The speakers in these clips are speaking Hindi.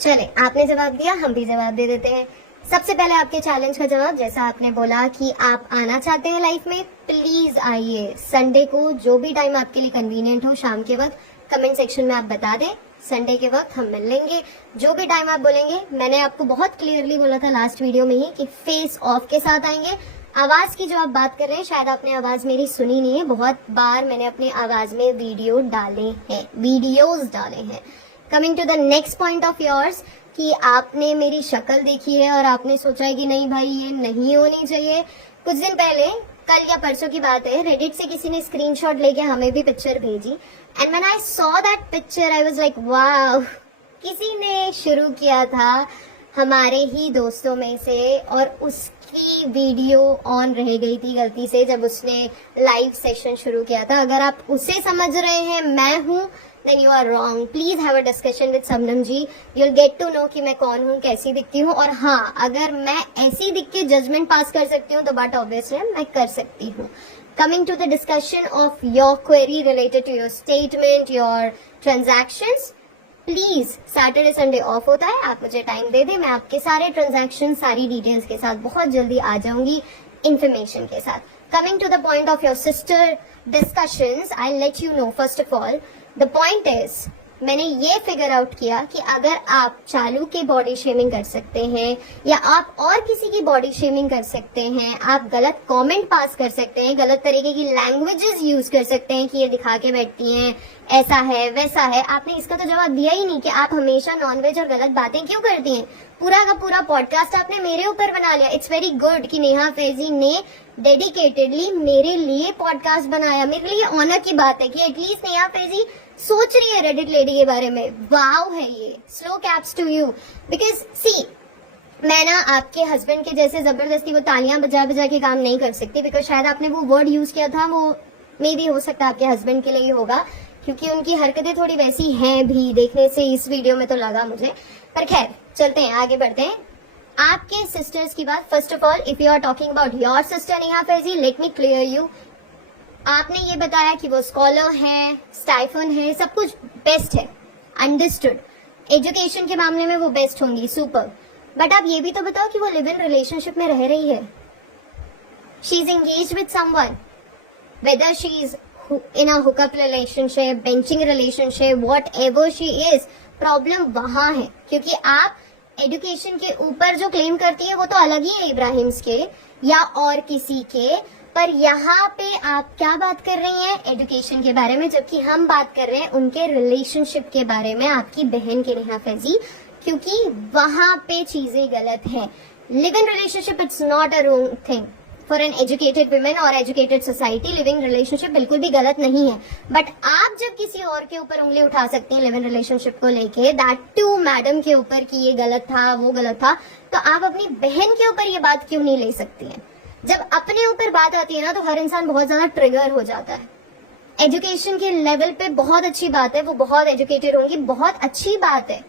चले, आपने जवाब दिया, हम भी जवाब दे देते हैं। सबसे पहले आपके चैलेंज का जवाब, जैसा आपने बोला कि आप आना चाहते हैं लाइफ में, प्लीज आइए संडे को, जो भी टाइम आपके लिए कन्वीनियंट हो, शाम के वक्त कमेंट सेक्शन में आप बता दें। संडे के वक्त हम मिल लेंगे, जो भी टाइम आप बोलेंगे। मैंने आपको बहुत क्लियरली बोला था लास्ट वीडियो में ही कि फेस ऑफ के साथ आएंगे। आवाज की जो आप बात कर रहे हैं, शायद आपने आवाज मेरी सुनी नहीं है, बहुत बार मैंने अपनी आवाज में वीडियोज डाले हैं। Coming to the next point of yours, कि आपने मेरी शक्ल देखी है और आपने सोचा है कि नहीं भाई ये नहीं होनी चाहिए। कुछ दिन पहले, कल या परसों की बात है, रेडिट से किसी ने स्क्रीनशॉट लेके हमें भी पिक्चर भेजी, and when I saw that picture I was like wow, किसी ने शुरू किया था हमारे ही दोस्तों में से, और उसकी वीडियो ऑन रह गई थी गलती से जब उसने लाइव सेशन शुरू किया था। अगर आप उसे समझ रहे हैं मैं हूं, then you are wrong. Please have a discussion with Shabnam ji. You'll get to know कि मैं कौन हूँ, कैसी दिखती हूँ, और हाँ, अगर मैं ऐसी दिख के जजमेंट पास कर सकती हूँ तो बट ऑब्वियसली मैं कर सकती हूँ। Coming to the discussion of your query related to your statement, your transactions, please Saturday Sunday off होता है, आप मुझे टाइम दे दें, मैं आपके सारे ट्रांजैक्शन, सारी डिटेल्स के साथ बहुत जल्दी आ जाऊंगी इंफॉर्मेशन के साथ। Coming to the point of your sister discussions, I let you know first of all the point is, मैंने ये फिगर आउट किया कि अगर आप चालू की बॉडी शेमिंग कर सकते हैं या आप और किसी की बॉडी शेमिंग कर सकते हैं, आप गलत कमेंट पास कर सकते हैं, गलत तरीके की लैंग्वेजेस यूज कर सकते हैं कि ये दिखा के बैठती हैं, ऐसा है वैसा है। आपने इसका तो जवाब दिया ही नहीं कि आप हमेशा नॉनवेज और गलत बातें क्यों करती हैं। पूरा का पूरा पॉडकास्ट आपने मेरे ऊपर बना लिया। इट्स वेरी गुड कि नेहा फैजी ने डेडिकेटेडली मेरे लिए पॉडकास्ट बनाया। मेरे लिए ऑनर की बात है कि एटलीस्ट नेहा फैजी सोच रही है रेडिट लेडी के बारे में। वाव है ये, slow caps to you, because see, मैं ना आपके हस्बैंड के जैसे जबरदस्ती वो तालियां बजा बजा के काम नहीं कर सकती, बिकॉज शायद आपने वो वर्ड यूज किया था, वो मे भी हो सकता है आपके हस्बैंड के लिए ही होगा, क्योंकि उनकी हरकतें थोड़ी वैसी हैं भी, देखने से इस वीडियो में तो लगा मुझे। पर खैर चलते हैं, आगे बढ़ते हैं। आपके सिस्टर्स की बात, first of all if you are talking about your sister Neha Faizi, let me clear you, आपने ये बताया कि वो स्कॉलर है, स्टाइफन है, सब कुछ बेस्ट है, अंडरस्टूड, एजुकेशन के मामले में वो बेस्ट होंगी, सुपर। बट आप ये भी तो बताओ कि वो लिव इन रिलेशनशिप में रह रही है, she is engage with someone, whether she is in a hookup relationship, benching relationship, what ever she is, problem वहां है। क्योंकि आप एजुकेशन के ऊपर जो क्लेम करती है वो तो अलग ही है इब्राहिम्स के या और किसी के, पर यहाँ पे आप क्या बात कर रही हैं एजुकेशन के बारे में, जबकि हम बात कर रहे हैं उनके रिलेशनशिप के बारे में, आपकी बहन के नेहा फैजी, क्योंकि वहां पे चीजें गलत हैं। Live in relationship it's not a wrong thing for an educated women और एजुकेटेड सोसाइटी। लिविंग रिलेशनशिप बिल्कुल भी गलत नहीं है, बट आप जब किसी और के ऊपर उंगली उठा सकती हैं लिव इन रिलेशनशिप को लेके, दैट टू मैडम के ऊपर कि ये गलत था वो गलत था, तो आप अपनी बहन के ऊपर ये बात क्यों नहीं ले सकती हैं। जब अपने ऊपर बात आती है ना तो हर इंसान बहुत ज्यादा ट्रिगर हो जाता है। एजुकेशन के लेवल पे बहुत अच्छी बात है, वो बहुत एजुकेटेड होंगी, बहुत अच्छी बात है।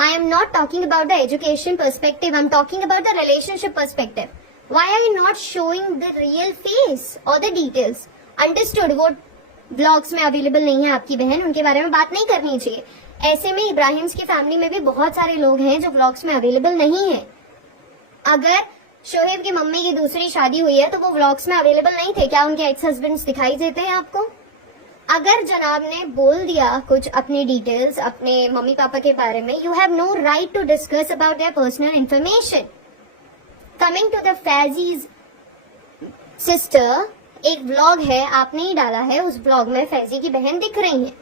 आई am not talking about the education perspective, I am talking about the relationship perspective. Why are you not showing the real face or the details? Understood, वो ब्लॉग्स में अवेलेबल नहीं है आपकी बहन, उनके बारे में बात नहीं करनी चाहिए। ऐसे में इब्राहिम्स की फैमिली में भी बहुत सारे लोग हैं जो ब्लॉग्स में अवेलेबल नहीं है। अगर शोहेब की मम्मी की दूसरी शादी हुई है तो वो व्लॉग्स में अवेलेबल नहीं थे, क्या उनके एक्स हस्बैंड्स दिखाई देते हैं आपको? अगर जनाब ने बोल दिया कुछ अपनी डिटेल्स अपने मम्मी पापा के बारे में, you have no right to discuss about their personal information. Coming to the फैजीज सिस्टर, एक व्लॉग है आपने ही डाला है, उस व्लॉग में फैजी की बहन दिख रही है।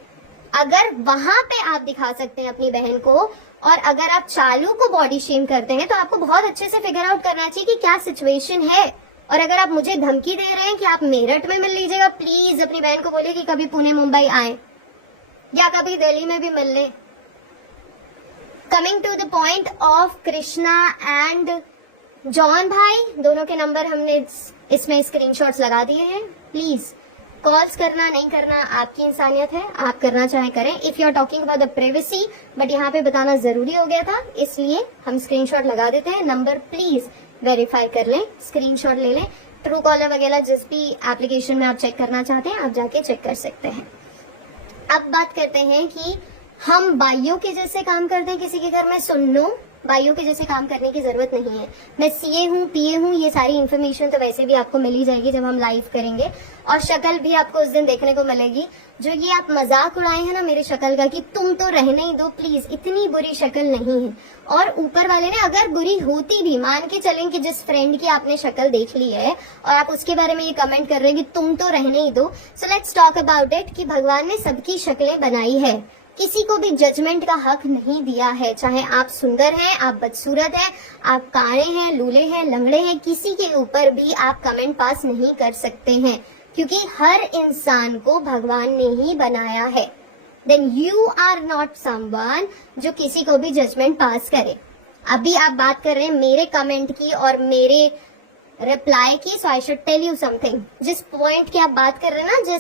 अगर वहां पे आप दिखा सकते हैं अपनी बहन को, और अगर आप चालू को बॉडी शेम करते हैं तो आपको बहुत अच्छे से फिगर आउट करना चाहिए कि क्या सिचुएशन है। और अगर आप मुझे धमकी दे रहे हैं कि आप मेरठ में मिल लीजिएगा, प्लीज अपनी बहन को बोलिए कि कभी पुणे मुंबई आए या कभी दिल्ली में भी मिल ले। Coming to the point of Krishna and John भाई, दोनों के नंबर हमने इसमें स्क्रीनशॉट्स लगा दिए हैं। प्लीज कॉल्स करना नहीं करना आपकी इंसानियत है, आप करना चाहे करें। If you are talking about the privacy, but यहाँ पे बताना जरूरी हो गया था, इसलिए हम स्क्रीनशॉट लगा देते हैं। नंबर प्लीज वेरीफाई कर लें, स्क्रीनशॉट ले लें। ट्रू कॉलर वगैरह जिस भी एप्लीकेशन में आप चेक करना चाहते हैं आप जाके चेक कर सकते हैं। अब बात करते हैं कि हम बाइयों के जैसे काम करते हैं किसी के घर में, सुन लो, बाइयों के जैसे काम करने की जरूरत नहीं है। मैं सीए हूँ, पीए हूँ, ये सारी इन्फॉर्मेशन तो वैसे भी आपको मिल ही जाएगी जब हम लाइव करेंगे, और शक्ल भी आपको उस दिन देखने को मिलेगी। जो ये आप मजाक उड़ाए हैं ना मेरे शक्ल का कि तुम तो रहने ही दो प्लीज, इतनी बुरी शक्ल नहीं है। और ऊपर वाले ने अगर बुरी होती भी, मान के चलें कि जिस फ्रेंड की आपने शक्ल देख ली है और आप उसके बारे में ये कमेंट कर रहे हैं कि तुम तो रहने ही दो, so let's talk about it कि भगवान ने सबकी शक्लें बनाई है, किसी को भी जजमेंट का हक नहीं दिया है। चाहे आप सुंदर हैं, आप बदसूरत हैं, आप काले हैं, लूले हैं, लंगड़े हैं, किसी के ऊपर भी आप कमेंट पास नहीं कर सकते हैं, क्योंकि हर इंसान को भगवान ने ही बनाया है। Then you are not someone जो किसी को भी जजमेंट पास करे। अभी आप बात कर रहे हैं मेरे कमेंट की और मेरे रिप्लाई की, so I should tell you something. जिस पॉइंट की आप बात कर रहे हैं ना,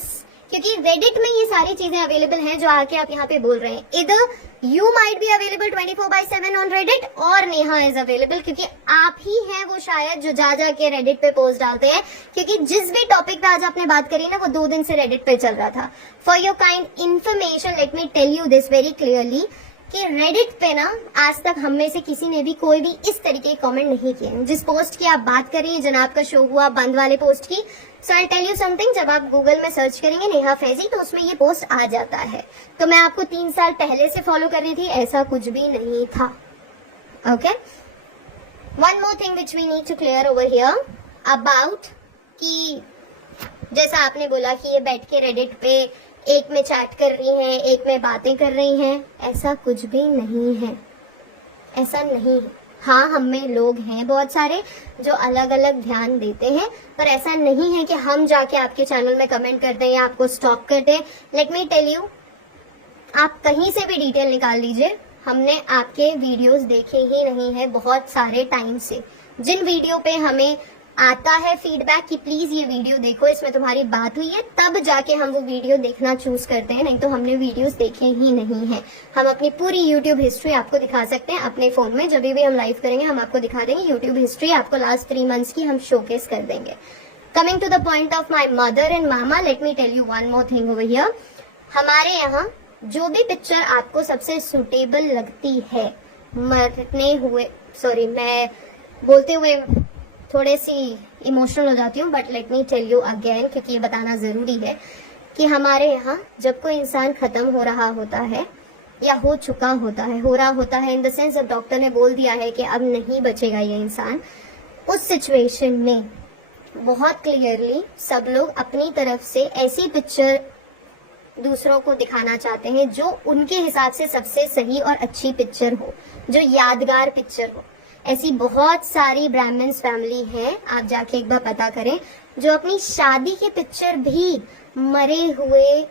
क्योंकि रेडिट में ये सारी चीजें अवेलेबल हैं जो आके आप यहाँ पे बोल रहे हैं। इधर you might be available 24/7 on Reddit और नेहा इज अवेलेबल, क्योंकि आप ही हैं वो शायद जो जा के रेडिट पे पोस्ट डालते हैं, क्योंकि जिस भी टॉपिक पे आज आपने बात करी ना वो 2 दिन से रेडिट पे चल रहा था। For your kind information let me tell you this very clearly कि रेडिट पे ना आज तक हम में से किसी ने भी कोई भी इस तरीके के कमेंट नहीं किए। जिस पोस्ट की आप बात कर रही है, जनाब का शो हुआ बंद वाले पोस्ट की, so I tell you something, जब आप गूगल में सर्च करेंगे नेहा फैजी तो उसमें ये पोस्ट आ जाता है। तो मैं आपको 3 साल पहले से फॉलो कर रही थी, ऐसा कुछ भी नहीं था। Okay, one more thing which we need to clear over here about कि जैसा आपने बोला कि ये बैठ के रेडिट पे एक में चैट कर रही हैं, एक में बातें कर रही हैं, ऐसा कुछ भी नहीं है, ऐसा नहीं है। हाँ, हम में लोग हैं बहुत सारे जो अलग अलग ध्यान देते हैं, पर ऐसा नहीं है कि हम जाके आपके चैनल में कमेंट करते हैं या आपको स्टॉप करते हैं। लेट मी टेल यू, आप कहीं से भी डिटेल निकाल लीजिए, हमने आपके वीडियोस देखे ही नहीं है बहुत सारे टाइम से। जिन वीडियो पे हमें आता है फीडबैक कि प्लीज ये वीडियो देखो, इसमें तुम्हारी बात हुई है, तब जाके हम वो वीडियो देखना चूज करते हैं, नहीं तो हमने वीडियोस देखे ही नहीं है। हम अपनी पूरी यूट्यूब हिस्ट्री आपको दिखा सकते हैं अपने फोन में, जब भी हम लाइव करेंगे हम आपको दिखा देंगे यूट्यूब हिस्ट्री, आपको लास्ट 3 मंथ्स की हम शोकेस कर देंगे। Coming to the point of my mother and mama, let me tell you one more thing over here. हमारे यहाँ जो भी पिक्चर आपको सबसे सुटेबल लगती है, मरने हुए, सॉरी मैं बोलते हुए थोड़े सी इमोशनल हो जाती हूँ, but let me tell you again, क्योंकि ये बताना जरूरी है कि हमारे यहाँ जब कोई इंसान खत्म हो रहा होता है या हो चुका होता है, हो रहा होता है इन द सेंस अब डॉक्टर ने बोल दिया है कि अब नहीं बचेगा ये इंसान, उस सिचुएशन में बहुत क्लियरली सब लोग अपनी तरफ से ऐसी पिक्चर दूसरों को दिखाना चाहते हैं जो उनके हिसाब से सबसे सही और अच्छी पिक्चर हो, जो यादगार पिक्चर हो। ऐसी बहुत सारी ब्राह्मण्स फैमिली है, आप जाके एक बार पता करें, जो अपनी शादी की पिक्चर भी मरे हुए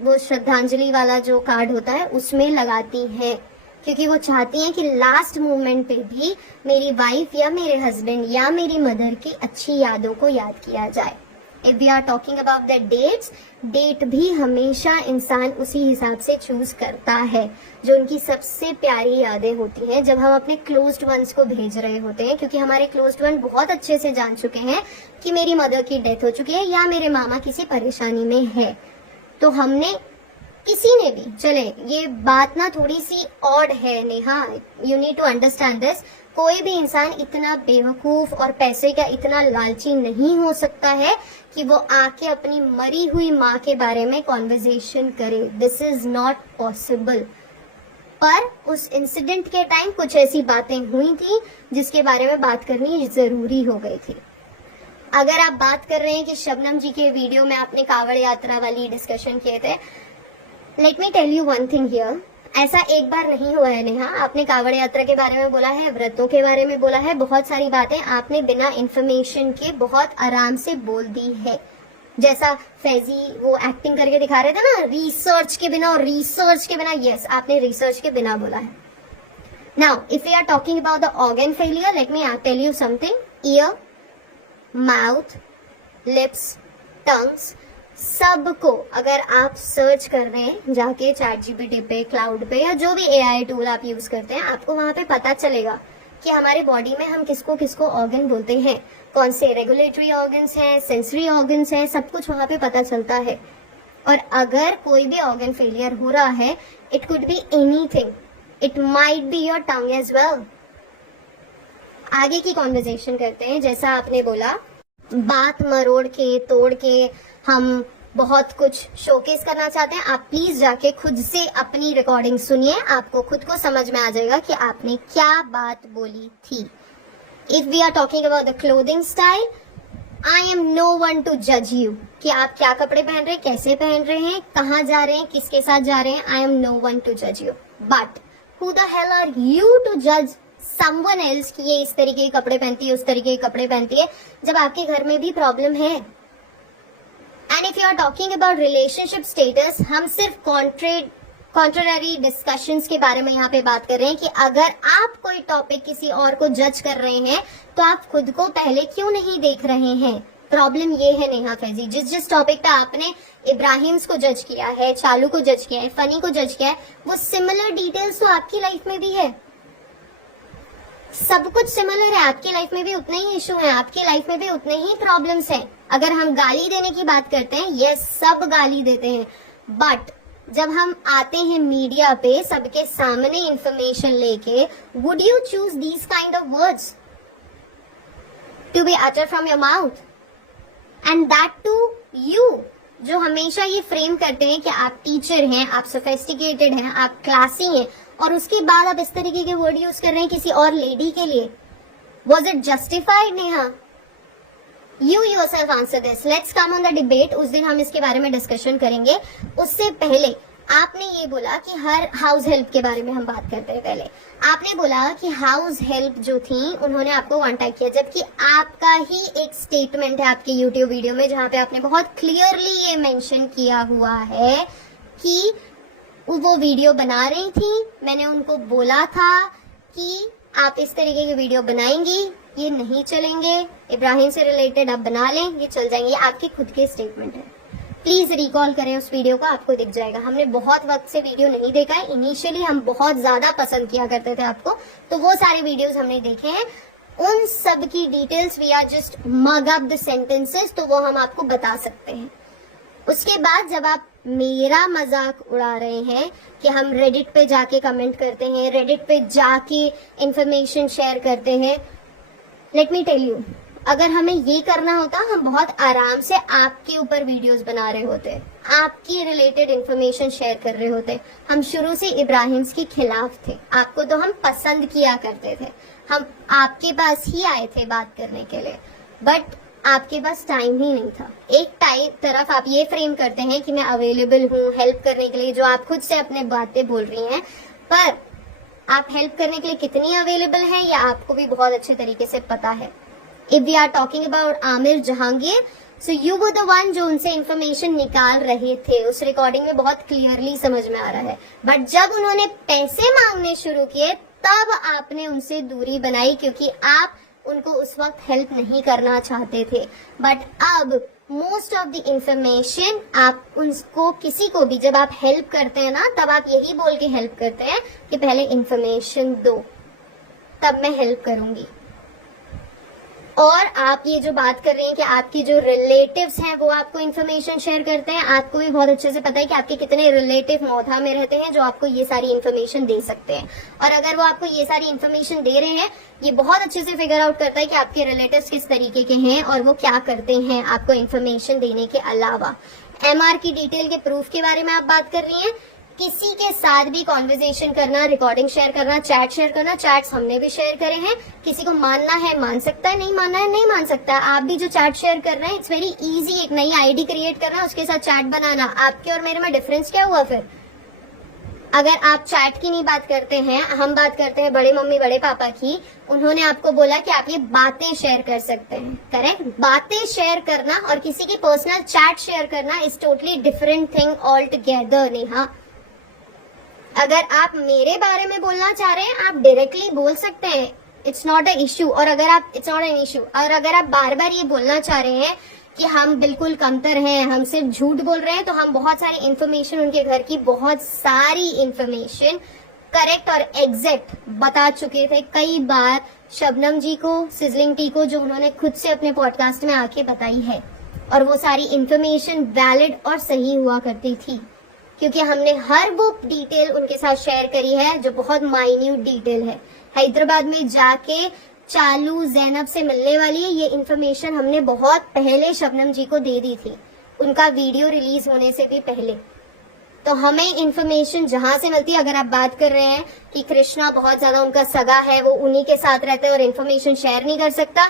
वो श्रद्धांजलि वाला जो कार्ड होता है उसमें लगाती हैं, क्योंकि वो चाहती हैं कि लास्ट मोमेंट पे भी मेरी वाइफ या मेरे हस्बैंड या मेरी मदर की अच्छी यादों को याद किया जाए। If we are talking about the dates, date भी हमेशा इंसान उसी हिसाब से चूज करता है जो उनकी सबसे प्यारी यादें होती हैं, जब हम अपने क्लोज्ड वंस को भेज रहे होते हैं, क्योंकि हमारे क्लोज्ड वन बहुत अच्छे से जान चुके हैं कि मेरी मदर की डेथ हो चुकी है या मेरे मामा किसी परेशानी में है। तो हमने किसी ने भी, चले ये बात ना थोड़ी सी ऑड है Neha, you need to understand this, कोई भी इंसान इतना बेवकूफ और पैसे का इतना लालची नहीं हो सकता है कि वो आके अपनी मरी हुई माँ के बारे में कॉन्वर्सेशन करे। This is not possible. पर उस इंसिडेंट के टाइम कुछ ऐसी बातें हुई थी जिसके बारे में बात करनी जरूरी हो गई थी। अगर आप बात कर रहे हैं कि शबनम जी के वीडियो में आपने कावड़ यात्रा वाली डिस्कशन किए थे, let me tell you one thing here, ऐसा एक बार नहीं हुआ है नेहा, आपने कावड़ यात्रा के बारे में बोला है, व्रतों के बारे में बोला है, बहुत सारी बातें आपने बिना इंफॉर्मेशन के बहुत आराम से बोल दी है। जैसा फैजी वो एक्टिंग करके दिखा रहे थे ना, रिसर्च के बिना, और रिसर्च के बिना, यस आपने रिसर्च के बिना बोला है। Now if you are talking about the organ failure, let me tell you something, ear, mouth, lips, tongues, सबको अगर आप सर्च कर रहे हैं जाके ChatGPT पे, क्लाउड पे, या जो भी AI टूल आप यूज करते हैं, आपको वहां पे पता चलेगा कि हमारे बॉडी में हम किसको किसको ऑर्गन बोलते हैं, कौन से रेगुलेटरी ऑर्गन्स हैं, सेंसरी ऑर्गन्स हैं, सब कुछ वहां पे पता चलता है। और अगर कोई भी ऑर्गन फेलियर हो रहा है, it could be anything, it might be your tongue as well. आगे की कॉन्वर्जेशन करते हैं। जैसा आपने बोला, बात मरोड़ के तोड़ के हम बहुत कुछ शोकेस करना चाहते हैं। आप प्लीज जाके खुद से अपनी रिकॉर्डिंग सुनिए, आपको खुद को समझ में आ जाएगा कि आपने क्या बात बोली थी। If we are talking about the clothing style, I am no one to जज यू कि आप क्या कपड़े पहन रहे हैं, कैसे पहन रहे हैं, कहाँ जा रहे हैं, किसके साथ जा रहे हैं। I am no one to जज you, but who the hell are you to जज समवन एल्स कि ये इस तरीके के कपड़े पहनती है, उस तरीके के कपड़े पहनती है, जब आपके घर में भी प्रॉब्लम है। And if you are talking about relationship status, हम सिर्फ कॉन्ट्ररी डिस्कशंस के बारे में यहाँ पे बात कर रहे हैं कि अगर आप कोई टॉपिक किसी और को जज कर रहे हैं तो आप खुद को पहले क्यों नहीं देख रहे हैं। प्रॉब्लम ये है नेहा फैजी, जिस टॉपिक पे आपने इब्राहिम्स को जज किया है, चालू को जज किया है, फनी को जज किया है, वो सिमिलर डिटेल्स तो आपकी लाइफ में भी है। सब कुछ सिमिलर है, आपकी लाइफ में भी उतने ही इशू है, आपकी लाइफ में भी उतने ही प्रॉब्लम्स हैं। अगर हम गाली देने की बात करते हैं, ये सब गाली देते हैं, बट जब हम आते हैं मीडिया पे सबके सामने इंफॉर्मेशन लेके, would you choose these kind of words to be utter from your mouth, and that to you, जो हमेशा ये फ्रेम करते हैं कि आप टीचर हैं, आप सोफिस्टिकेटेड हैं, आप क्लासी हैं, और उसके बाद आप इस तरीके के वर्ड यूज कर रहे हैं किसी और लेडी के लिए। Was it justified Neha? You yourself answer this. Let's come on the debate. उस दिन हम इसके बारे में डिस्कशन करेंगे। उससे पहले आपने ये बोला कि हर हाउस हेल्प के बारे में हम बात करते हैं। पहले आपने बोला कि हाउस हेल्प जो थी उन्होंने आपको कांटेक्ट किया, जबकि आपका ही एक स्टेटमेंट है आपके YouTube वीडियो में जहां पे आपने बहुत क्लियरली ये मेंशन किया हुआ है कि वो वीडियो बना रही थी, मैंने उनको बोला था कि आप इस तरीके की वीडियो बनाएंगी, ये नहीं चलेंगे, इब्राहिम से रिलेटेड आप बना लें, ये चल जाएंगे। ये आपके खुद के स्टेटमेंट है। प्लीज रिकॉल करें उस वीडियो को, आपको दिख जाएगा। हमने बहुत वक्त से वीडियो नहीं देखा है, इनिशियली हम बहुत ज्यादा पसंद किया करते थे आपको, तो वो सारे वीडियोस हमने देखे हैं। उन सब की details we are just mug up the sentences, तो वो हम आपको बता सकते हैं। उसके बाद जब आप मेरा मजाक उड़ा रहे हैं कि हम रेडिट पे जाके कमेंट करते हैं, रेडिट पे जाके इंफॉर्मेशन शेयर करते हैं, लेट मी टेल यू, अगर हमें ये करना होता हम बहुत आराम से आपके ऊपर वीडियोस बना रहे होते, आपकी रिलेटेड इंफॉर्मेशन शेयर कर रहे होते। हम शुरू से इब्राहिम्स के खिलाफ थे, आपको तो हम पसंद किया करते थे, हम आपके पास ही आए थे बात करने के लिए, बट आपके पास टाइम ही नहीं था। एक तरफ आप ये फ्रेम करते हैं कि मैं अवेलेबल हूँ हेल्प करने के लिए, जो आप खुद से अपने बातें बोल रही हैं, पर आप हेल्प करने के लिए कितनी अवेलेबल हैं ये आपको भी बहुत अच्छे तरीके से पता है। If we are talking about Aamir Jahangir, so you were the one जो उनसे इंफॉर्मेशन निकाल रहे थे, उस रिकॉर्डिंग में बहुत क्लियरली समझ में आ रहा है। बट जब उन्होंने पैसे मांगने शुरू किए तब आपने उनसे दूरी बनाई, क्योंकि आप उनको उस वक्त हेल्प नहीं करना चाहते थे। बट अब मोस्ट ऑफ द इंफॉर्मेशन आप उनको, किसी को भी जब आप हेल्प करते हैं ना, तब आप यही बोल के हेल्प करते हैं कि पहले इंफॉर्मेशन दो, तब मैं हेल्प करूंगी। और आप ये जो बात कर रहे हैं कि आपकी जो रिलेटिव्स हैं वो आपको इन्फॉर्मेशन शेयर करते हैं, आपको भी बहुत अच्छे से पता है कि आपके कितने रिलेटिव मौधा में रहते हैं जो आपको ये सारी इन्फॉर्मेशन दे सकते हैं। और अगर वो आपको ये सारी इन्फॉर्मेशन दे रहे हैं, ये बहुत अच्छे से फिगर आउट करता है कि आपके रिलेटिव्स किस तरीके के हैं और वो क्या करते हैं आपको इन्फॉर्मेशन देने के अलावा। MR की डिटेल के प्रूफ के बारे में आप बात कर रही हैं। किसी के साथ भी कॉन्वर्सेशन करना, रिकॉर्डिंग शेयर करना, चैट शेयर करना, चैट्स हमने भी शेयर करे हैं। किसी को मानना है मान सकता है, नहीं मानना है नहीं मान सकता है। आप भी जो चैट शेयर कर रहे हैं, इट्स वेरी इजी, एक नई आईडी क्रिएट करना, उसके साथ चैट बनाना। आपके और मेरे में डिफरेंस क्या हुआ फिर? अगर आप चैट की नहीं बात करते हैं, हम बात करते हैं बड़े मम्मी बड़े पापा की, उन्होंने आपको बोला कि आप ये बातें शेयर कर सकते हैं, करेक्ट? बातें शेयर करना और किसी की पर्सनल चैट शेयर करना is totally different thing all together. Neha, अगर आप मेरे बारे में बोलना चाह रहे हैं, आप डायरेक्टली बोल सकते हैं, इट्स नॉट अ इश्यू। और अगर आप, इट्स नॉट एन इश्यू, और अगर आप बार बार ये बोलना चाह रहे हैं कि हम बिल्कुल कमतर हैं, हम सिर्फ झूठ बोल रहे हैं, तो हम बहुत सारी इंफॉर्मेशन, उनके घर की बहुत सारी इंफॉर्मेशन करेक्ट और एग्जैक्ट बता चुके थे कई बार शबनम जी को, सिजलिंग टी को, जो उन्होंने खुद से अपने पॉडकास्ट में आके बताई है। और वो सारी इंफॉर्मेशन वैलिड और सही हुआ करती थी, क्योंकि हमने हर वो डिटेल उनके साथ शेयर करी है जो बहुत माइन्यूट डिटेल है। हैदराबाद में जाके चालू जैनब से मिलने वाली है, ये इंफॉर्मेशन हमने बहुत पहले शबनम जी को दे दी थी, उनका वीडियो रिलीज होने से भी पहले। तो हमें इंफॉर्मेशन जहां से मिलती है, अगर आप बात कर रहे हैं कि कृष्णा बहुत ज्यादा उनका सगा है, वो उन्हीं के साथ रहता है और इंफॉर्मेशन शेयर नहीं कर सकता,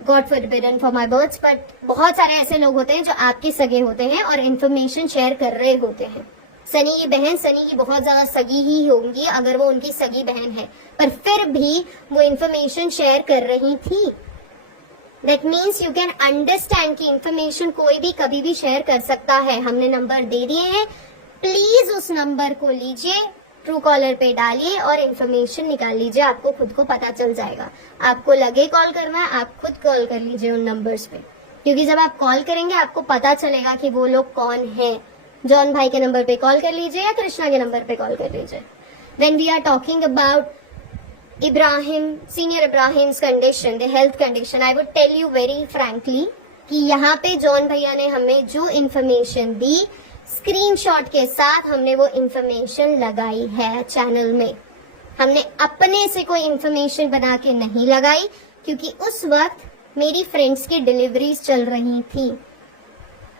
God forbidden for my words, but बहुत सारे ऐसे लोग होते हैं जो आपके सगे होते हैं और इंफॉर्मेशन शेयर कर रहे होते हैं। सनी की बहन सनी की बहुत ज्यादा सगी ही होंगी अगर वो उनकी सगी बहन है, पर फिर भी वो इंफॉर्मेशन शेयर कर रही थी। That means you can understand कि इंफॉर्मेशन कोई भी कभी भी शेयर कर सकता है। हमने नंबर दे दिए हैं, प्लीज उस नंबर को लीजिए, ट्रू कॉलर पे डालिए और इन्फॉर्मेशन निकाल लीजिए, आपको खुद को पता चल जाएगा। आपको लगे कॉल करना है, आप खुद कॉल कर लीजिए उन नंबर्स पे, क्योंकि जब आप कॉल करेंगे आपको पता चलेगा कि वो लोग कौन हैं। जॉन भाई के नंबर पे कॉल कर लीजिए या कृष्णा के नंबर पे कॉल कर लीजिए। When we are talking about Ibrahim, senior Ibrahim's condition, the health condition, I would tell you very frankly कि यहाँ पे जॉन भैया ने हमें जो इन्फॉर्मेशन दी, स्क्रीनशॉट के साथ हमने वो इंफॉर्मेशन लगाई है चैनल में। हमने अपने से कोई इंफॉर्मेशन बना के नहीं लगाई, क्योंकि उस वक्त मेरी फ्रेंड्स की डिलीवरीज चल रही थी।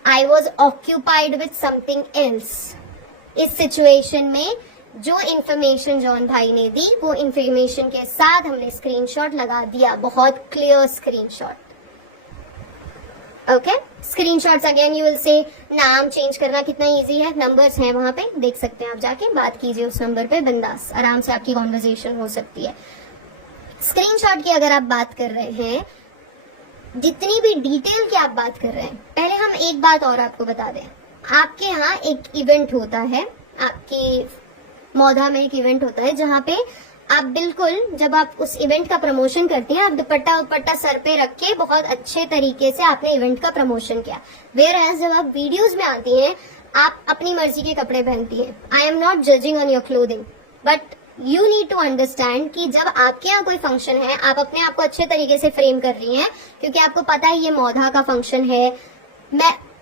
I was occupied with something else. इस सिचुएशन में जो इंफॉर्मेशन जॉन भाई ने दी, वो इंफॉर्मेशन के साथ हमने स्क्रीनशॉट लगा दिया, बहुत clear screenshot. Okay, screenshots again you will say. नाम चेंज करना कितना इजी है, नंबर्स हैं वहां पे, देख सकते हैं आप, जाके बात कीजिए उस नंबर पे, बिंदास आराम से आपकी कॉन्वर्सेशन हो सकती है। स्क्रीनशॉट की अगर आप बात कर रहे हैं, जितनी भी डिटेल की आप बात कर रहे हैं, पहले हम एक बात और आपको बता दें, आपके यहाँ एक इवेंट होता है, आपकी मौधा में एक इवेंट होता है जहाँ पे आप बिल्कुल, जब आप उस इवेंट का प्रमोशन करती हैं, आप दुपट्टा सर पे रख के बहुत अच्छे तरीके से आपने इवेंट का प्रमोशन किया। वेयर एज जब आप वीडियोस में आती हैं, आप अपनी मर्जी के कपड़े पहनती हैं। I am not judging on your clothing, but you need to understand कि जब आपके यहाँ कोई फंक्शन है, आप अपने आप को अच्छे तरीके से फ्रेम कर रही हैं, क्योंकि आपको पता है ये मौधा का फंक्शन है।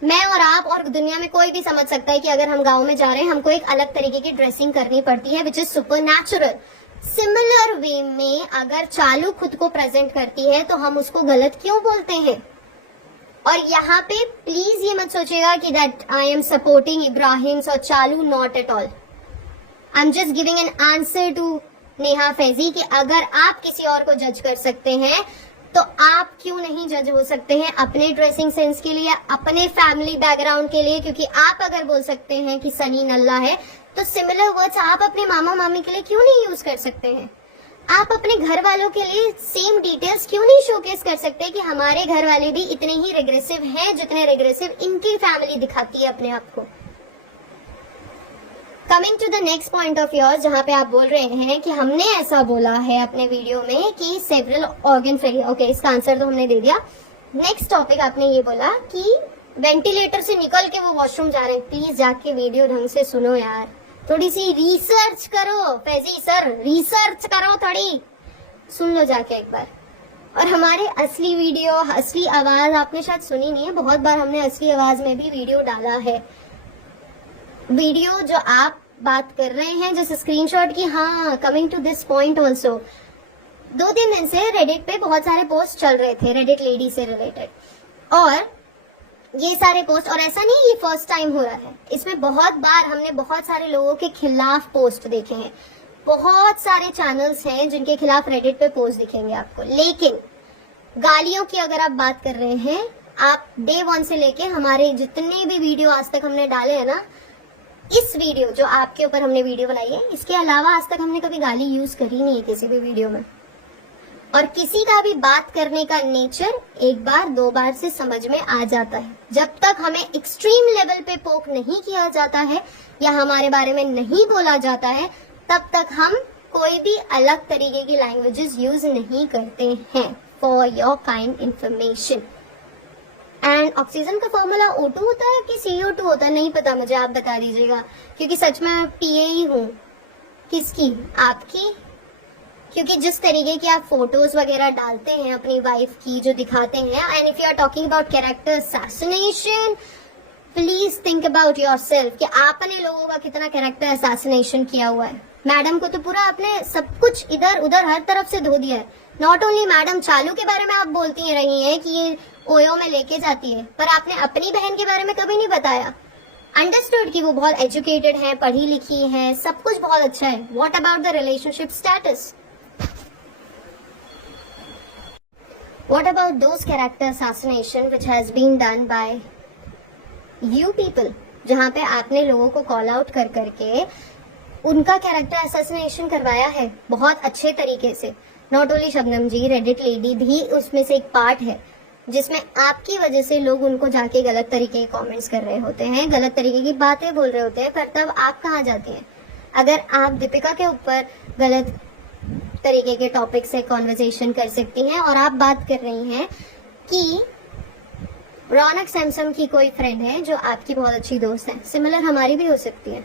मैं और आप और दुनिया में कोई भी समझ सकता है कि अगर हम गाँव में जा रहे हैं, हमको एक अलग तरीके की ड्रेसिंग करनी पड़ती है, which is super natural. Similar way में अगर चालू खुद को प्रेजेंट करती है तो हम उसको गलत क्यों बोलते हैं? और यहाँ पे प्लीज ये मत सोचिएगा कि that I am supporting Ibrahim's और चालू, not at all. I am just giving an answer to Neha Faizi कि अगर आप किसी और को जज कर सकते हैं तो आप क्यों नहीं जज हो सकते हैं अपने ड्रेसिंग सेंस के लिए, अपने फैमिली बैकग्राउंड के लिए। क्योंकि आप अगर बोल सकते हैं कि सनी नल्ला है, तो सिमिलर वर्ड्स आप अपने मामा मामी के लिए क्यों नहीं यूज कर सकते हैं? आप अपने घर वालों के लिए सेम डिटेल्स क्यों नहीं शोकेस कर सकते कि हमारे घर वाले भी इतने ही रिग्रेसिव हैं जितने रिग्रेसिव इनकी फैमिली दिखाती है अपने आप को। Coming to the next point of yours, जहां पे आप बोल रहे हैं कि हमने ऐसा बोला है अपने वीडियो में कि सेवरल ऑर्गन फेलियर। ओके, इसका आंसर तो हमने दे दिया। नेक्स्ट टॉपिक आपने ये बोला कि वेंटिलेटर से निकल के वो वॉशरूम जा रहे हैं। प्लीज जाके वीडियो ढंग से सुनो यार, थोड़ी सी रिसर्च करो। फैजी सर, रिसर्च करो, थोड़ी सुन लो जाके एक बार। और हमारे असली वीडियो, असली आवाज आपने शायद सुनी नहीं है, बहुत बार हमने असली आवाज में भी वीडियो डाला है। वीडियो जो आप बात कर रहे हैं जैसे स्क्रीनशॉट की, हाँ, coming to this point also, 2-3 दिन से रेडिट पे बहुत सारे पोस्ट चल रहे थे रेडिट लेडी से रिलेटेड, और ये सारे पोस्ट, और ऐसा नहीं ये फर्स्ट टाइम हो रहा है, इसमें बहुत बार हमने बहुत सारे लोगों के खिलाफ पोस्ट देखे हैं। बहुत सारे चैनल्स हैं जिनके खिलाफ रेडिट पे पोस्ट दिखेंगे आपको। लेकिन गालियों की अगर आप बात कर रहे हैं, आप डे 1 से लेके हमारे जितने भी वीडियो आज तक हमने डाले हैं ना, इस वीडियो जो आपके ऊपर हमने वीडियो बनाई है, इसके अलावा आज तक हमने कभी गाली यूज करी नहीं है किसी भी वीडियो में। और किसी का भी बात करने का नेचर 1 बार 2 बार से समझ में आ जाता है। जब तक हमें एक्सट्रीम लेवल पे पोक नहीं किया जाता है या हमारे बारे में नहीं बोला जाता है, तब तक हम कोई भी अलग तरीके की लैंग्वेजेस यूज नहीं करते हैं। For your kind information. And oxygen का फॉर्मूला O2 होता है कि CO2 होता है, नहीं पता मुझे, आप बता दीजिएगा, क्योंकि सच में PA ही हूँ। किसकी? आपकी? क्योंकि जिस तरीके की आप फोटोज वगैरह डालते हैं अपनी वाइफ की जो दिखाते हैं, and if you are talking about character assassination, please think about yourself कि आपने लोगों का कितना कैरेक्टर असैसिनेशन किया हुआ है। मैडम को तो पूरा आपने सब कुछ इधर उधर हर तरफ से धो दिया है। नॉट ओनली मैडम, चालू के बारे में आप बोलती रही हैं कि ये ओयो में लेके जाती है, पर आपने अपनी बहन के बारे में कभी नहीं बताया। अंडरस्टूड कि वो बहुत एजुकेटेड है, पढ़ी लिखी है, सब कुछ बहुत अच्छा है। What about the relationship status? What about those character assassination which has been done by you people, जहाँ पे आपने लोगों को कॉल आउट कर करके उनका कैरेक्टर असैसिनेशन करवाया है बहुत अच्छे तरीके से। Not only Shabnam ji, Reddit lady भी उसमें से एक पार्ट है, जिसमें आपकी वजह से लोग उनको जाके गलत तरीके के कमेंट्स कर रहे होते हैं, गलत तरीके की बातें बोल रहे होते हैं, पर तब आप कहाँ जाती हैं? अगर आप दीपिका के ऊपर गलत तरीके के टॉपिक से कॉन्वर्सेशन कर सकती हैं और आप बात कर रही हैं कि रौनक सैमसंग की कोई फ्रेंड है जो आपकी बहुत अच्छी दोस्त है, सिमिलर हमारी भी हो सकती है।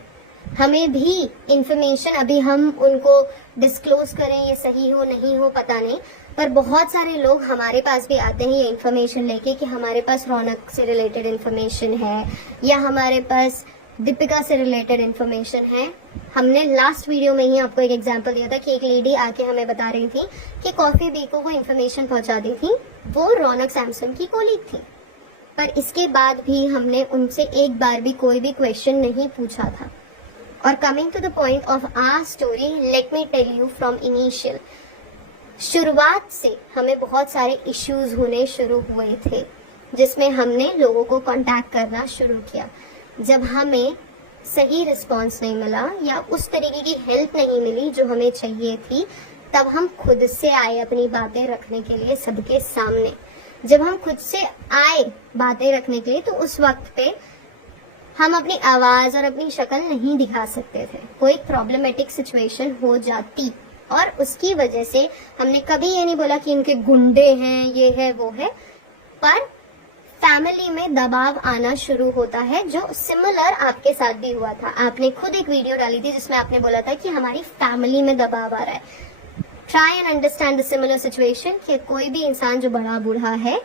हमें भी इंफॉर्मेशन, अभी हम उनको डिस्क्लोज करें ये सही हो नहीं हो पता नहीं, पर बहुत सारे लोग हमारे पास भी आते हैं ये इंफॉर्मेशन लेके कि हमारे पास रौनक से रिलेटेड इंफॉर्मेशन है या हमारे पास दीपिका से रिलेटेड इंफॉर्मेशन है। हमने लास्ट वीडियो में ही आपको एक एग्जांपल दिया था कि एक लेडी आके हमें बता रही थी कि कॉफी बी को वो इंफॉर्मेशन पहुंचा दी थी, वो रौनक सैमसंग की कोलीग थी, पर इसके बाद भी हमने उनसे एक बार भी कोई भी क्वेश्चन नहीं पूछा था। और coming to the point of our story, let me tell you from initial, शुरुआत से हमें बहुत सारे इश्यूज होने शुरू हुए थे, जिसमें हमने लोगों को कांटेक्ट करना शुरू किया। जब हमें सही रिस्पांस नहीं मिला या उस तरीके की हेल्प नहीं मिली जो हमें चाहिए थी, तब हम खुद से आए अपनी बातें रखने के लिए सबके सामने। जब हम खुद से आए बातें रखने के लिए, तो उस वक्त पे हम अपनी आवाज और अपनी शक्ल नहीं दिखा सकते थे। कोई प्रॉब्लमेटिक सिचुएशन हो जाती और उसकी वजह से हमने कभी ये नहीं बोला कि इनके गुंडे हैं, ये है वो है, पर फैमिली में दबाव आना शुरू होता है, जो सिमिलर आपके साथ भी हुआ था। आपने खुद एक वीडियो डाली थी जिसमें आपने बोला था कि हमारी फैमिली में दबाव आ रहा है। Try and understand the similar situation कि कोई भी इंसान जो बड़ा बूढ़ा है,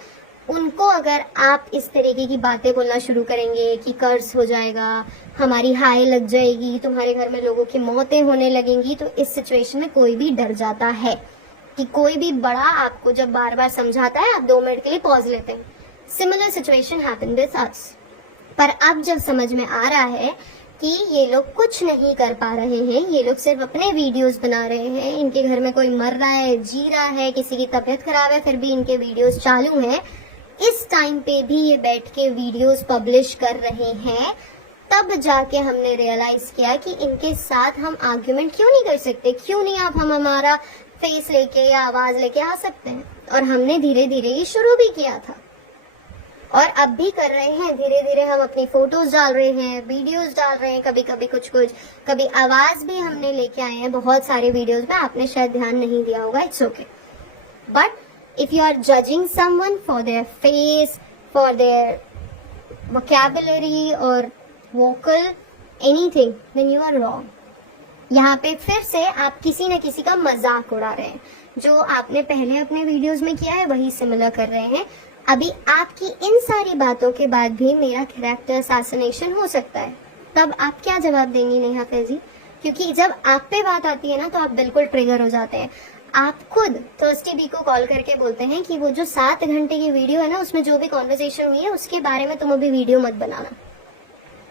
उनको अगर आप इस तरीके की बातें बोलना शुरू करेंगे कि कर्ज हो जाएगा, हमारी हाई लग जाएगी, तुम्हारे घर में लोगों की मौतें होने लगेंगी, तो इस सिचुएशन में कोई भी डर जाता है कि कोई भी बड़ा आपको जब बार बार समझाता है, आप 2 मिनट के लिए पॉज लेते हैं। Similar situation happened with us. पर अब जब समझ में आ रहा है कि ये लोग कुछ नहीं कर पा रहे हैं, ये लोग सिर्फ अपने वीडियोस बना रहे हैं, इनके घर में कोई मर रहा है, जी रहा है, किसी की तबीयत खराब है, फिर भी इनके वीडियोस चालू हैं, इस टाइम पे भी ये बैठ के वीडियोस पब्लिश कर रहे हैं, तब जाके हमने रियलाइज किया कि इनके साथ हम आर्ग्यूमेंट क्यों नहीं कर सकते, क्यों नहीं आप हम हमारा फेस लेके या आवाज लेके आ सकते हैं। और हमने धीरे धीरे ये शुरू भी किया था और अब भी कर रहे हैं। धीरे धीरे हम अपनी फोटोज डाल रहे हैं, वीडियोस डाल रहे हैं, कभी कभी कुछ कभी आवाज भी हमने लेके आए हैं बहुत सारे वीडियोस में। आपने शायद ध्यान नहीं दिया होगा, it's okay. But if you are judging someone for their face, for their vocabulary और vocal anything, then you are wrong. यहाँ पे फिर से आप किसी न किसी का मजाक उड़ा रहे हैं। जो आपने पहले अपने वीडियोस में किया है वही सिमिलर कर रहे हैं। अभी आपकी इन सारी बातों के बाद भी मेरा कैरेक्टर असैसिनेशन हो सकता है, तब आप क्या जवाब देंगी नेहा फैजी? क्योंकि जब आप पे बात आती है ना, तो आप बिल्कुल ट्रिगर हो जाते हैं। आप खुद थर्स्टी बी को कॉल करके बोलते हैं कि वो जो 7 घंटे की वीडियो है ना, उसमें जो भी कॉन्वर्सेशन हुई है उसके बारे में तुम अभी वीडियो मत बनाना।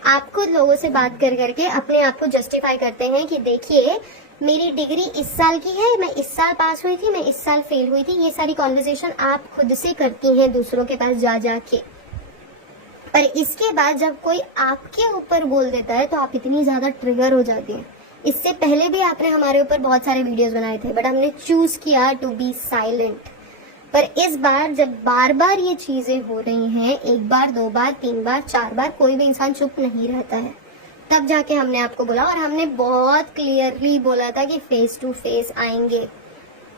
आप खुद लोगों से बात कर करके अपने आप को जस्टिफाई करते हैं कि देखिए मेरी डिग्री इस साल की है, मैं इस साल पास हुई थी, मैं इस साल फेल हुई थी। ये सारी कॉन्वर्सेशन आप खुद से करती हैं दूसरों के पास जा जाके। पर इसके बाद जब कोई आपके ऊपर बोल देता है तो आप इतनी ज्यादा ट्रिगर हो जाती हैं। इससे पहले भी आपने हमारे ऊपर बहुत सारे वीडियोस बनाए थे, बट हमने चूज किया टू बी साइलेंट। पर इस बार जब बार बार ये चीजें हो रही हैं, 1 बार 2 बार 3 बार 4 बार, कोई भी इंसान चुप नहीं रहता है, तब जाके हमने आपको बोला। और हमने बहुत क्लियरली बोला था कि फेस टू फेस आएंगे।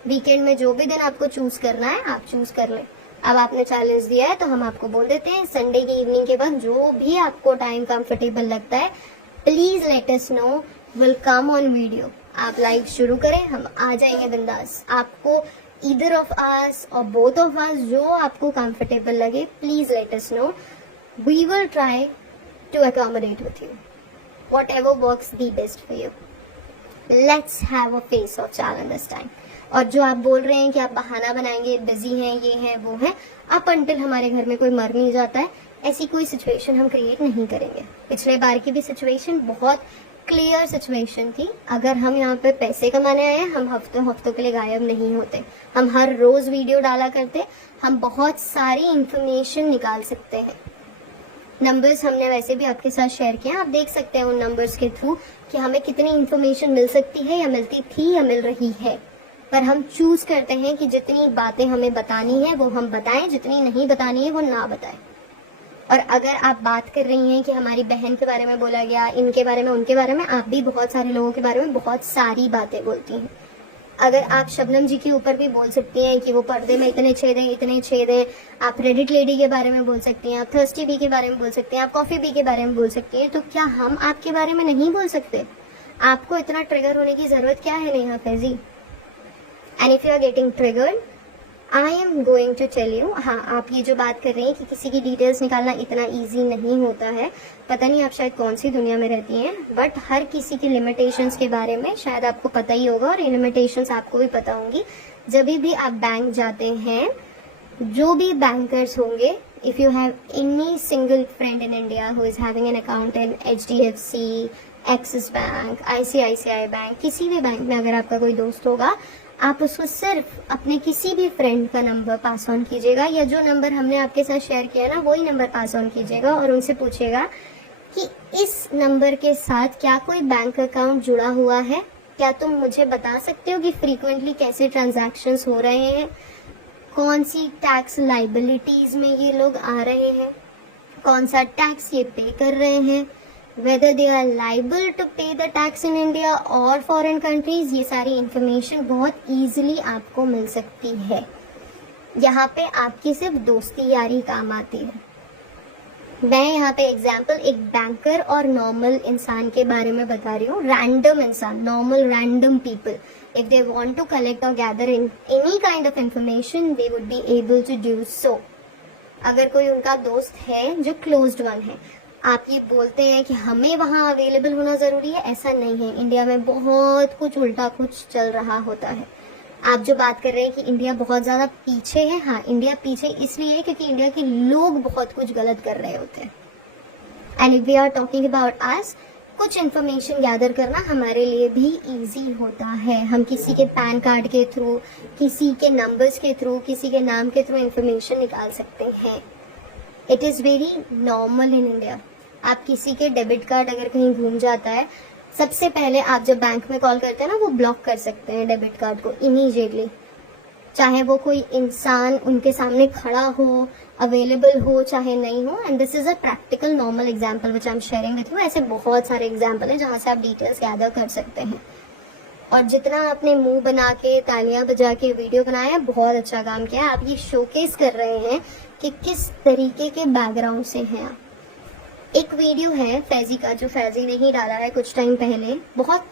वीकेंड में जो भी दिन आपको चूज करना है आप चूज कर लें। अब आपने चैलेंज दिया है तो हम आपको बोल देते हैं, संडे की इवनिंग के बाद जो भी आपको टाइम कंफर्टेबल लगता है, please let us no, will come on video. आप लाइव शुरू करें, हम आ जाएंगे बिंदास। आपको ईदर ऑफ अस और बोथ ऑफ अस जो आपको कंफर्टेबल लगे, please let us know, we will try to accommodate with you, whatever works the best for you. Let's have a face off challenge this time. और जो आप बोल रहे हैं कि आप बहाना बनाएंगे, बिजी हैं, ये है वो है, अप अंटिल हमारे घर में कोई मर नहीं जाता है, ऐसी कोई सिचुएशन हम क्रिएट नहीं करेंगे। पिछले बार की भी सिचुएशन बहुत क्लियर सिचुएशन थी। अगर हम यहाँ पे पैसे कमाने आए हैं, हम हफ्तों हफ्तों के लिए गायब नहीं होते। हम हर रोज वीडियो डाला करते, हम बहुत सारी इंफॉर्मेशन निकाल सकते हैं। नंबर्स हमने वैसे भी आपके साथ शेयर किया, आप देख सकते हैं उन नंबर्स के थ्रू कि हमें कितनी इंफॉर्मेशन मिल सकती है, या मिलती थी, या मिल रही है। पर हम चूज करते हैं कि जितनी बातें हमें बतानी है वो हम बताएं, जितनी नहीं बतानी है वो ना बताएं। और अगर आप बात कर रही हैं कि हमारी बहन के बारे में बोला गया, इनके बारे में, उनके बारे में, आप भी बहुत सारे लोगों के बारे में बहुत सारी बातें बोलती हैं। अगर आप शबनम जी के ऊपर भी बोल सकती हैं कि वो पर्दे में इतने छेद हैं, इतने छेद हैं, आप रेडिट लेडी के बारे में बोल सकती हैं, आप थर्स्टी बी के बारे में बोल सकती हैं, आप कॉफी बी के बारे में बोल सकती हैं, तो क्या हम आपके बारे में नहीं बोल सकते? आपको इतना ट्रिगर होने की जरूरत क्या है Neha Faizi? And if you are getting triggered, I am going to tell you, हाँ, आप ये जो बात कर रही हैं कि किसी की डिटेल्स निकालना इतना ईजी नहीं होता है, पता नहीं आप शायद कौन सी दुनिया में रहती हैं, बट हर किसी की लिमिटेशंस के बारे में शायद आपको पता ही होगा, और ये लिमिटेशंस आपको भी पता होंगी। जब भी आप बैंक जाते हैं, जो भी बैंकर्स होंगे, if you have any single friend in India who is having an account in HDFC, axis bank, ICICI bank, किसी भी बैंक में अगर आपका कोई दोस्त होगा, आप उसको सिर्फ अपने किसी भी फ्रेंड का नंबर पास ऑन कीजिएगा, या जो नंबर हमने आपके साथ शेयर किया ना वही नंबर पास ऑन कीजिएगा, और उनसे पूछिएगा कि इस नंबर के साथ क्या कोई बैंक अकाउंट जुड़ा हुआ है? क्या तुम मुझे बता सकते हो कि फ्रीक्वेंटली कैसे ट्रांजैक्शंस हो रहे हैं, कौन सी टैक्स लाइबिलिटीज में ये लोग आ रहे हैं, कौन सा टैक्स ये पे कर रहे हैं, whether they are liable to pay the tax in India or foreign countries, ये सारी इंफॉर्मेशन बहुत इजीली आपको मिल सकती है। यहाँ पे आपकी सिर्फ दोस्ती यारी काम आती है। मैं यहाँ पे एग्जाम्पल एक बैंकर और नॉर्मल इंसान के बारे में बता रही हूँ, रैंडम इंसान, normal random people, if they want to collect or gather in any kind of information, they would be able to do so। अगर कोई उनका दोस्त है जो क्लोज्ड वन है, आप ये बोलते हैं कि हमें वहाँ अवेलेबल होना जरूरी है, ऐसा नहीं है। इंडिया में बहुत कुछ उल्टा कुछ चल रहा होता है। आप जो बात कर रहे हैं कि इंडिया बहुत ज्यादा पीछे है, हाँ, इंडिया पीछे इसलिए है क्योंकि इंडिया के लोग बहुत कुछ गलत कर रहे होते हैं। And if we are talking about us, कुछ इन्फॉर्मेशन गैदर करना हमारे लिए भी इजी होता है। हम किसी के पैन कार्ड के थ्रू, किसी के नंबर्स के थ्रू, किसी के नाम के थ्रू इन्फॉर्मेशन निकाल सकते हैं। It is very normal in India. आप किसी के डेबिट कार्ड अगर कहीं घूम जाता है, सबसे पहले आप जब बैंक में कॉल करते हैं ना, वो ब्लॉक कर सकते हैं डेबिट कार्ड को इमीडिएटली, चाहे वो कोई इंसान उनके सामने खड़ा हो, अवेलेबल हो, चाहे नहीं हो। And this is a practical normal example which I am sharing with you. ऐसे बहुत सारे एग्जाम्पल हैं जहाँ से आप डिटेल्स गैदर कर सकते हैं। और जितना आपने मुंह बना के, तालियां बजा के वीडियो बनाया, बहुत अच्छा काम किया। आप ये शोकेस कर रहे हैं कि किस तरीके के बैकग्राउंड से हैं आप। एक वीडियो है फैजी का, जो फैजी ने ही डाला है कुछ टाइम पहले, बहुत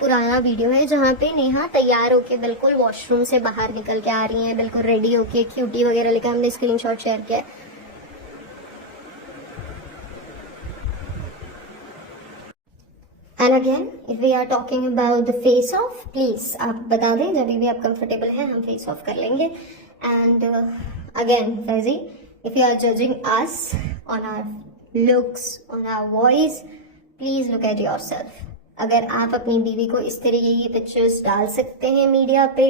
पुराना वीडियो है, जहाँ पे नेहा तैयार होके बिल्कुल वॉशरूम से बाहर निकल के आ रही हैं, बिल्कुल रेडी होके, क्यूटी वगैरह लेकर, हमने स्क्रीनशॉट शेयर किया। And again if we are talking about the face off, please आप बता दें जब भी आप कंफर्टेबल हैं, हम फेस ऑफ कर लेंगे। And again Faizi, if you are judging us on our looks, on our voice, please look at yourself। अगर आप अपनी बीवी को इस तरीके की पिक्चर्स डाल सकते हैं मीडिया पे,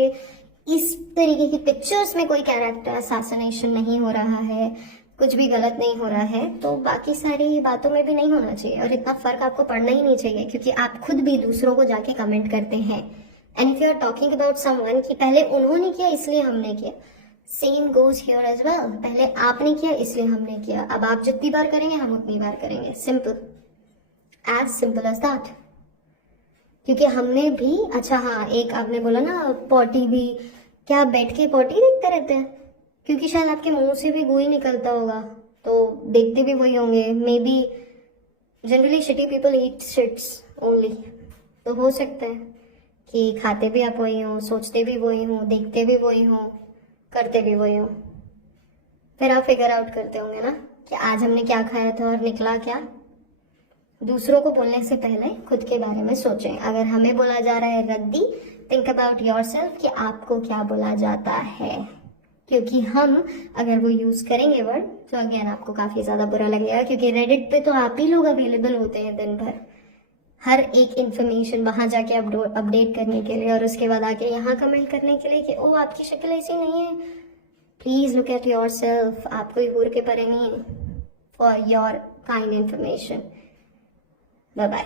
इस तरीके की पिक्चर्स में कोई कैरेक्टर असैसिनेशन नहीं हो रहा है, कुछ भी गलत नहीं हो रहा है, तो बाकी सारी बातों में भी नहीं होना चाहिए। और इतना फर्क आपको पड़ना ही नहीं चाहिए, क्योंकि आप खुद भी दूसरों को जाके कमेंट करते हैं। And if you are talking about someone कि पहले उन्होंने किया इसलिए हमने किया, same goes here as well. पहले आपने किया इसलिए हमने किया, अब आप जितनी बार करेंगे हम उतनी बार करेंगे। Simple, as simple as that. क्योंकि हमने भी, अच्छा हाँ, एक आपने बोला ना पॉटी भी, क्या आप बैठ के पॉटी देखते रहते हैं? क्योंकि शायद आपके मुंह से भी गोई निकलता होगा, तो देखते भी वही होंगे। Maybe generally shitty people eat shits only, तो हो सकता है। कि खाते भी आप वही हो, सोचते भी वही हो, देखते भी वही हो, करते भी वही हो। फिर आप फिगर आउट करते होंगे ना कि आज हमने क्या खाया था और निकला क्या। दूसरों को बोलने से पहले खुद के बारे में सोचें। अगर हमें बोला जा रहा है रद्दी, थिंक अबाउट योरसेल्फ कि आपको क्या बोला जाता है, क्योंकि हम अगर वो यूज करेंगे वर्ड तो अगेन आपको काफी ज्यादा बुरा लगेगा, क्योंकि रेडिट पे तो आप ही लोग अवेलेबल होते हैं दिन भर, हर एक इंफॉर्मेशन वहां जाके अपडेट करने के लिए और उसके बाद आके यहाँ कमेंट करने के लिए कि ओ आपकी शक्ल ऐसी नहीं है। Please look at yourself. आप कोई हूर के परे नहीं है for your kind information. Bye bye.